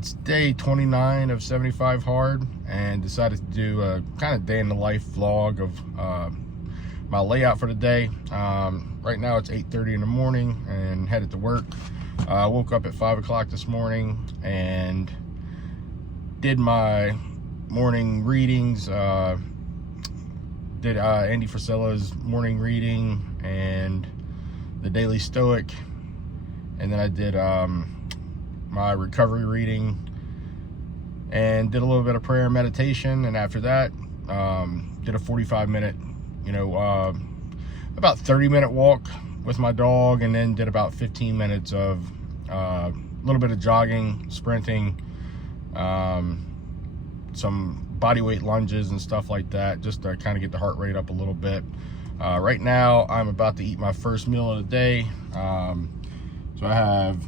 It's day 29 of 75 hard, and decided to do a kind of day in the life vlog of my layout for the day. Right now it's 8:30 in the morning and headed to work. I woke up at 5 o'clock this morning and did my morning readings. Did Andy Frisella's morning reading and the Daily Stoic, and then I did my recovery reading and did a little bit of prayer and meditation. And after that, did a 45-minute, about 30-minute walk with my dog, and then did about 15 minutes of a little bit of jogging, sprinting, some body weight lunges and stuff like that, just to kind of get the heart rate up a little bit. Right now I'm about to eat my first meal of the day. So I have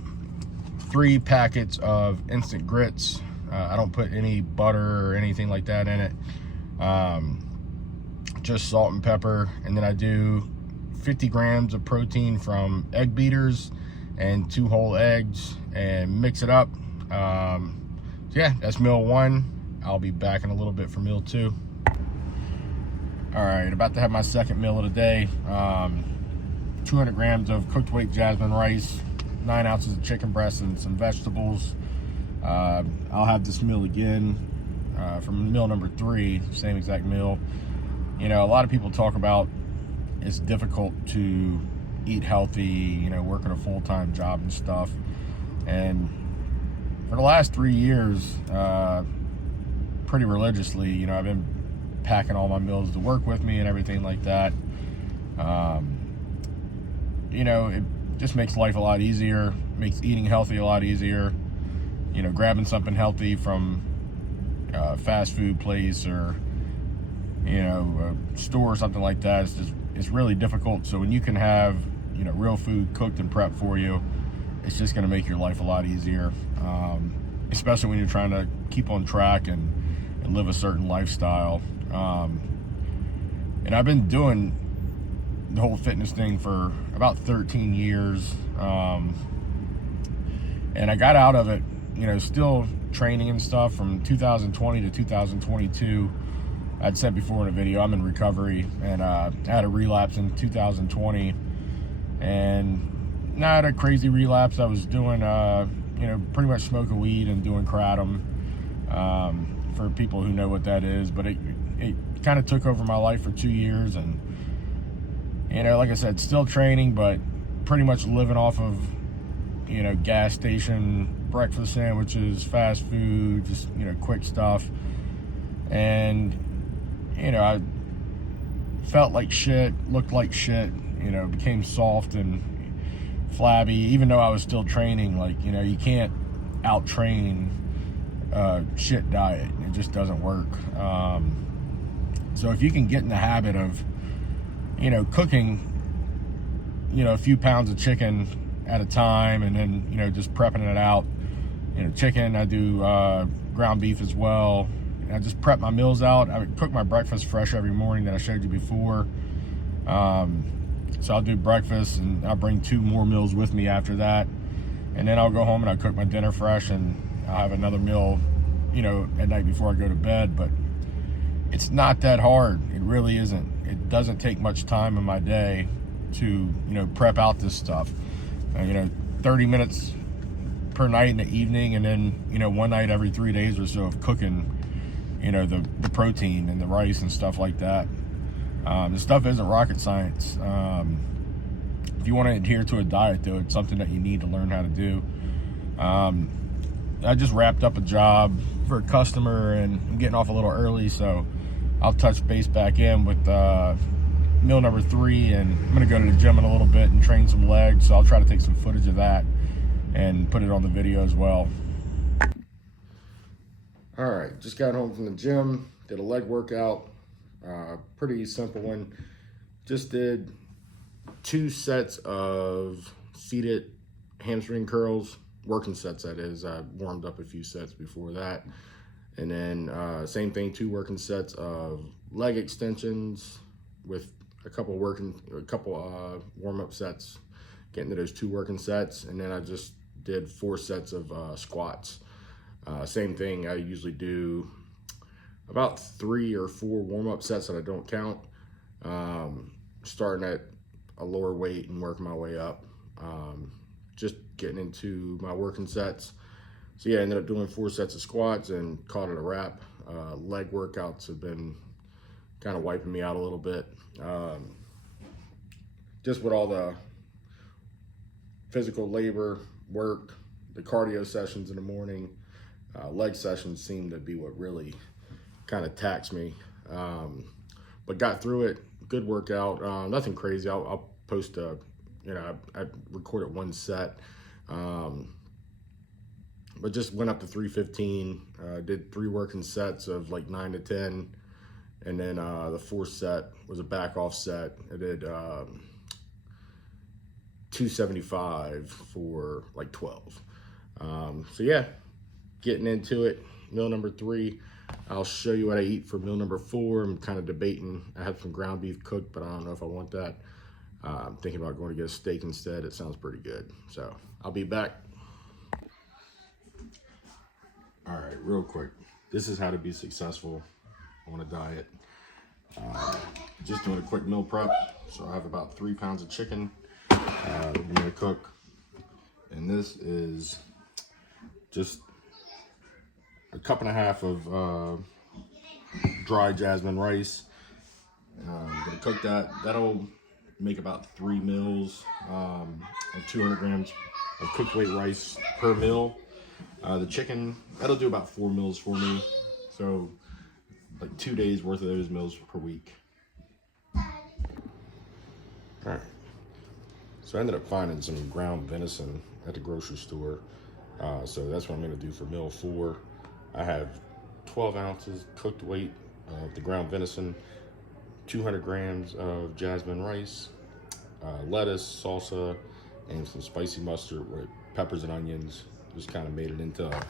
3 packets of instant grits. I don't put any butter or anything like that in it, just salt and pepper. And then I do 50 grams of protein from egg beaters and 2 whole eggs and mix it up. So yeah, that's meal 1. I'll be back in a little bit for meal 2. All right, about to have my second meal of the day. 200 grams of cooked weight jasmine rice, 9 ounces of chicken breast, and some vegetables. I'll have this meal again from meal number 3, same exact meal. A lot of people talk about it's difficult to eat healthy, working a full-time job and stuff. And for the last 3 years, pretty religiously, I've been packing all my meals to work with me and everything like that. It just makes life a lot easier, makes eating healthy a lot easier. Grabbing something healthy from a fast food place or a store or something like that, it's really difficult. So when you can have real food cooked and prepped for you, it's just going to make your life a lot easier, especially when you're trying to keep on track and live a certain lifestyle. And I've been doing the whole fitness thing for about 13 years. And I got out of it, still training and stuff from 2020 to 2022. I'd said before in a video, I'm in recovery, and I had a relapse in 2020, and not a crazy relapse. I was doing, pretty much smoking weed and doing kratom, for people who know what that is. But it kind of took over my life for 2 years, and like I said, still training, but pretty much living off of gas station breakfast sandwiches, fast food, just quick stuff. And I felt like shit, looked like shit, became soft and flabby, even though I was still training. You can't out train shit diet. It just doesn't work. So if you can get in the habit of cooking a few pounds of chicken at a time, and then just prepping it out. Chicken, I do ground beef as well. I just prep my meals out. I would cook my breakfast fresh every morning that I showed you before. So I'll do breakfast, and I'll bring 2 more meals with me after that. And then I'll go home and I'll cook my dinner fresh, and I'll have another meal, at night before I go to bed. But it's not that hard. It really isn't. It doesn't take much time in my day to, prep out this stuff. 30 minutes per night in the evening, and then, one night every 3 days or so of cooking, the protein and the rice and stuff like that. The stuff isn't rocket science. If you want to adhere to a diet, though, it's something that you need to learn how to do. I just wrapped up a job for a customer, and I'm getting off a little early, so I'll touch base back in with meal number 3, and I'm going to go to the gym in a little bit and train some legs, so I'll try to take some footage of that and put it on the video as well. All right, just got home from the gym, did a leg workout, pretty simple one. Just did 2 sets of seated hamstring curls, working sets that is. I warmed up a few sets before that. And then same thing, 2 working sets of leg extensions with a couple warm-up sets, getting to those 2 working sets. And then I just did 4 sets of squats. Same thing, I usually do about 3 or 4 warm-up sets that I don't count, starting at a lower weight and working my way up, just getting into my working sets. So yeah, I ended up doing 4 sets of squats and called it a wrap. Leg workouts have been kind of wiping me out a little bit. Just with all the physical labor work, the cardio sessions in the morning, leg sessions seem to be what really kind of taxed me. But got through it, good workout, nothing crazy. I'll post a, I recorded 1 set, but just went up to 315, did 3 working sets of like 9 to 10. And then the 4th set was a back off set. I did 275 for like 12. So yeah, getting into it. Meal number 3. I'll show you what I eat for meal number 4. I'm kind of debating. I had some ground beef cooked, but I don't know if I want that. I'm thinking about going to get a steak instead. It sounds pretty good. So I'll be back. All right, real quick. This is how to be successful on a diet. Just doing a quick meal prep. So I have about 3 pounds of chicken that I'm gonna cook. And this is just a 1.5 cups of dry jasmine rice. I'm gonna cook that. That'll make about 3 meals of 200 grams of cooked weight rice per meal. The chicken, that'll do about 4 meals for me. So like 2 days worth of those meals per week. All right. So I ended up finding some ground venison at the grocery store. So that's what I'm gonna do for meal 4. I have 12 ounces cooked weight of the ground venison, 200 grams of jasmine rice, lettuce, salsa, and some spicy mustard with peppers and onions. Just kind of made it into a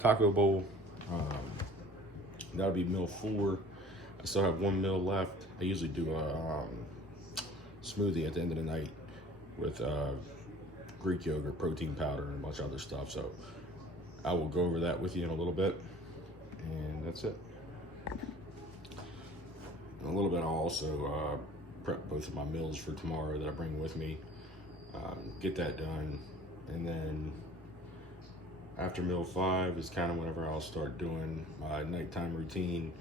taco bowl. That'll be meal 4. I still have 1 meal left. I usually do a smoothie at the end of the night with Greek yogurt, protein powder, and a bunch of other stuff. So I will go over that with you in a little bit. And that's it. In a little bit, I'll also prep both of my meals for tomorrow that I bring with me. Get that done. And then after meal 5 is kind of whenever I'll start doing my nighttime routine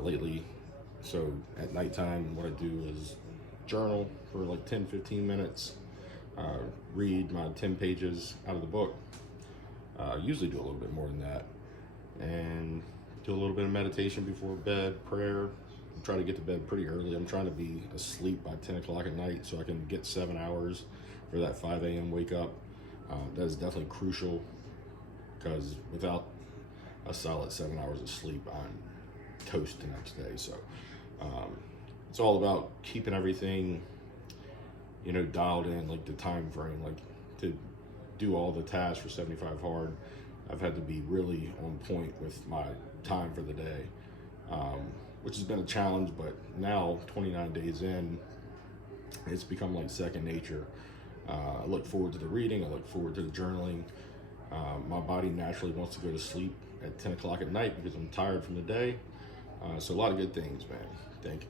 lately. So at nighttime, what I do is journal for like 10-15 minutes, read my 10 pages out of the book. Usually do a little bit more than that, and do a little bit of meditation before bed, prayer. Try to get to bed pretty early. I'm trying to be asleep by 10 o'clock at night so I can get 7 hours for that 5 a.m. wake up. That is definitely crucial, because without a solid 7 hours of sleep, I'm toast the next day. So it's all about keeping everything, dialed in, like the time frame, like to do all the tasks for 75 hard. I've had to be really on point with my time for the day, which has been a challenge, but now 29 days in, it's become like second nature. I look forward to the reading. I look forward to the journaling. My body naturally wants to go to sleep at 10 o'clock at night because I'm tired from the day. So a lot of good things, man. Thank you.